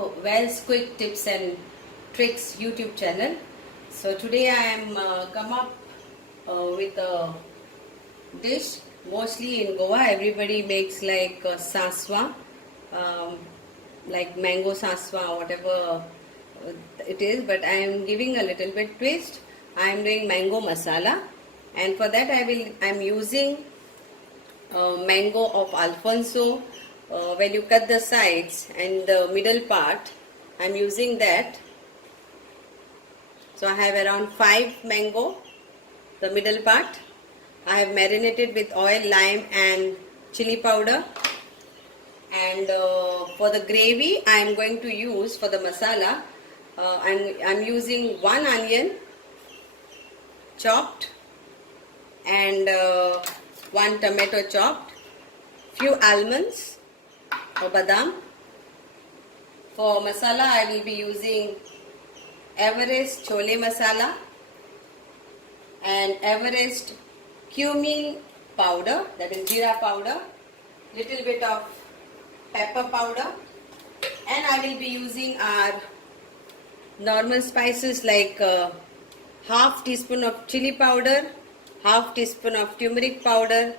Well's quick tips and tricks YouTube channel. So today I am come up with a dish. Mostly in Goa everybody makes like saswa, um, like mango saswa or whatever it is, but I am giving a little bit twist. I am doing mango masala, and for that I am using mango of Alfonso. When you cut the sides and the middle part, I'm using that. So I have around 5 mango, the middle part. I have marinated with oil, lime and chili powder. And for the gravy, I am going to use for the masala, I'm using 1 onion chopped and 1 tomato chopped, few almonds or badam. For masala, I will be using Everest Chole Masala and Everest Cumin powder, that is jeera powder, little bit of pepper powder, and I will be using our normal spices like half teaspoon of chili powder, half teaspoon of turmeric powder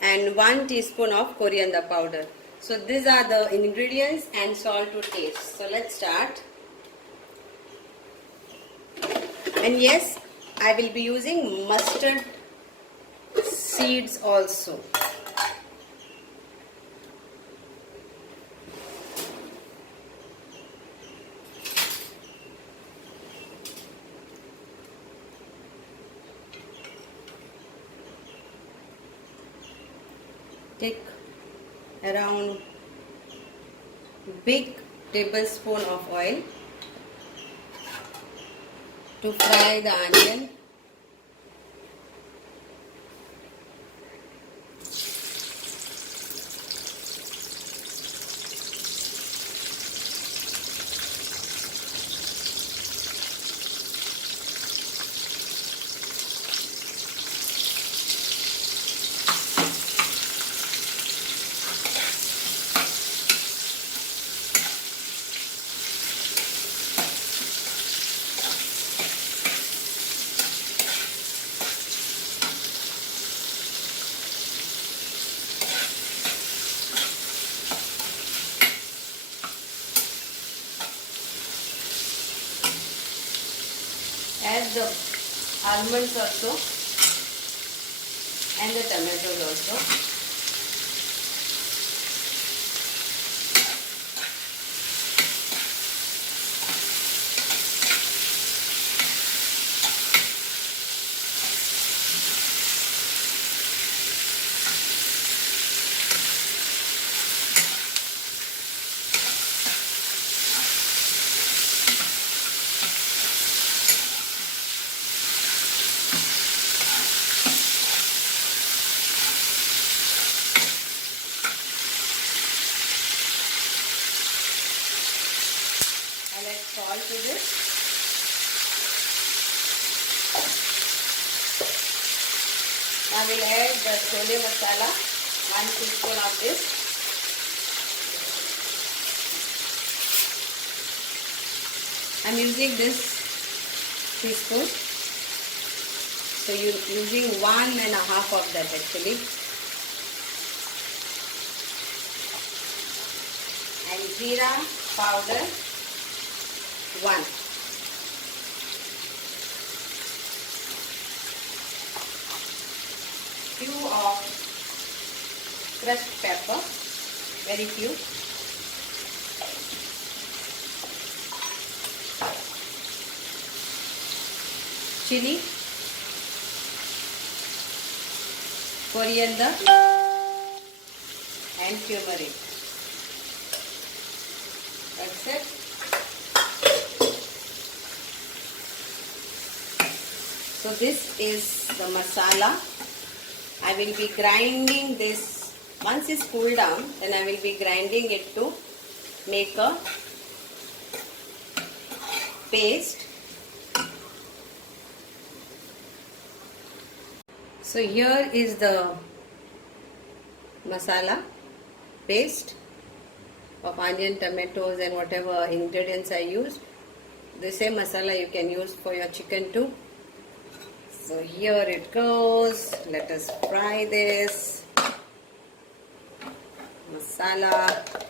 and 1 teaspoon of coriander powder. So these are the ingredients and salt to taste. So let's start. And yes, I will be using mustard seeds also. Take around big tablespoon of oil to fry the onion. Add the almonds also and the tomatoes also. I'll add salt to this. Now we'll add the chole masala, 1 teaspoon of this. I'm using this teaspoon. So you're using 1.5 of that actually. And jeera powder 1. Few of crushed pepper, very few. Chillie, coriander and turmeric. That's it. So this is the masala. I will be grinding this. Once it's cooled down, then I will be grinding it to make a paste. So here is the masala paste of onion, tomatoes and whatever ingredients I used. The same masala you can use for your chicken too. So here it goes. Let us fry this masala.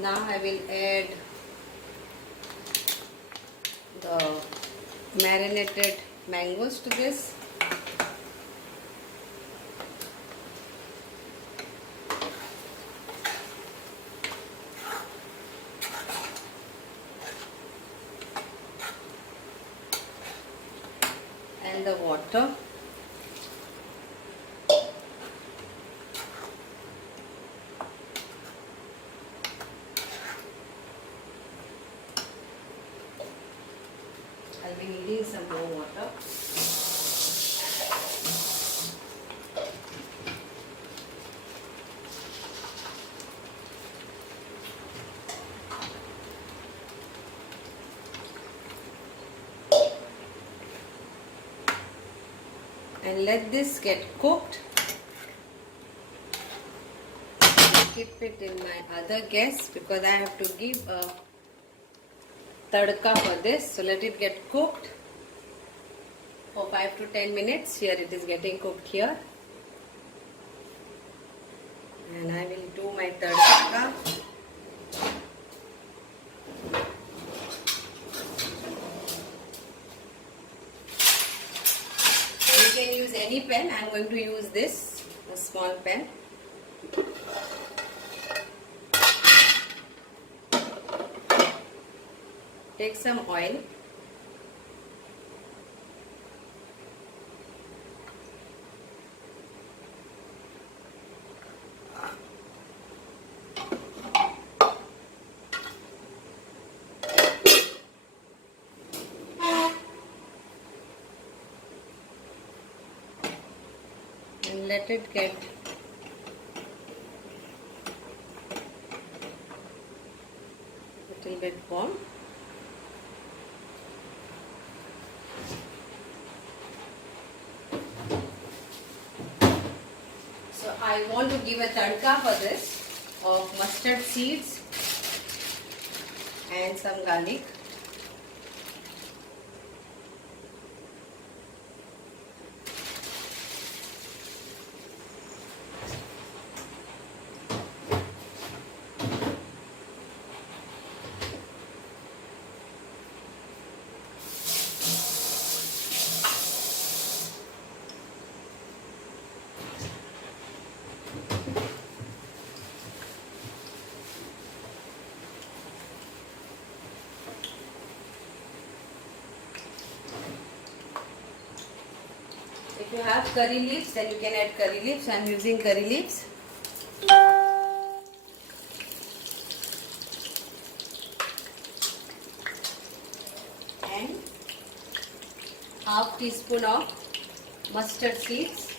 Now I will add the marinated mangoes to this. And the water. I'll be needing some more water. And let this get cooked. Keep it in my other gas because I have to give a tadka for this. So let it get cooked for 5 to 10 minutes. Here it is getting cooked here. And I will do my tadka. You can use any pan. I am going to use this, a small pan. Take some oil. And let it get a little bit warm. So I want to give a tadka for this of mustard seeds and some garlic. If you have curry leaves, then you can add curry leaves. I am using curry leaves. And half teaspoon of mustard seeds.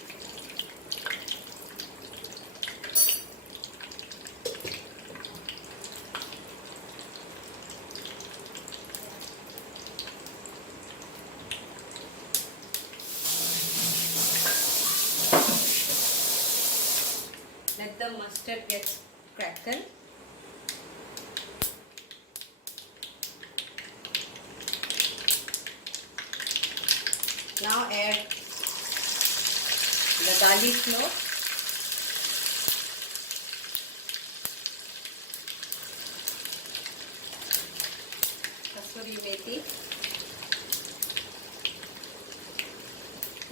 Let the mustard get crackled. Now add the garlic clove, kasuri methi.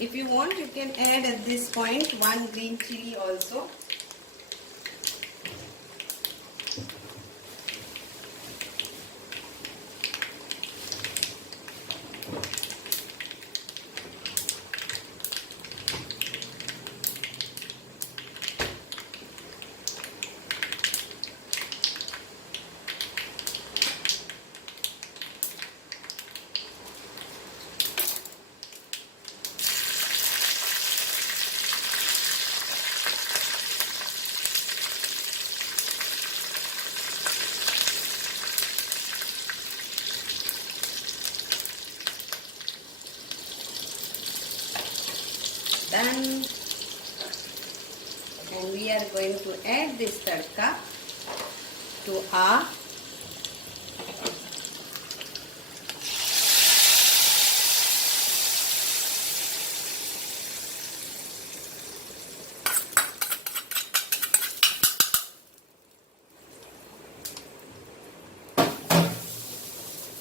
If you want, you can add at this point one green chilli also. Done. And we are going to add this tadka to our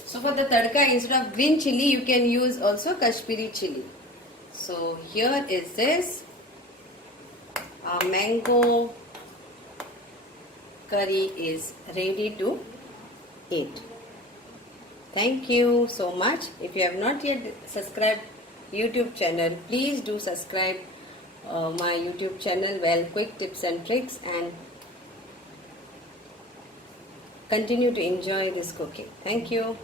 So for the tadka, instead of green chilli, you can use also Kashmiri chilli. So here is this. Our mango curry is ready to eat. Thank you so much. If you have not yet subscribed YouTube channel, please do subscribe my YouTube channel, Well Quick Tips and Tricks, and continue to enjoy this cooking. Thank you.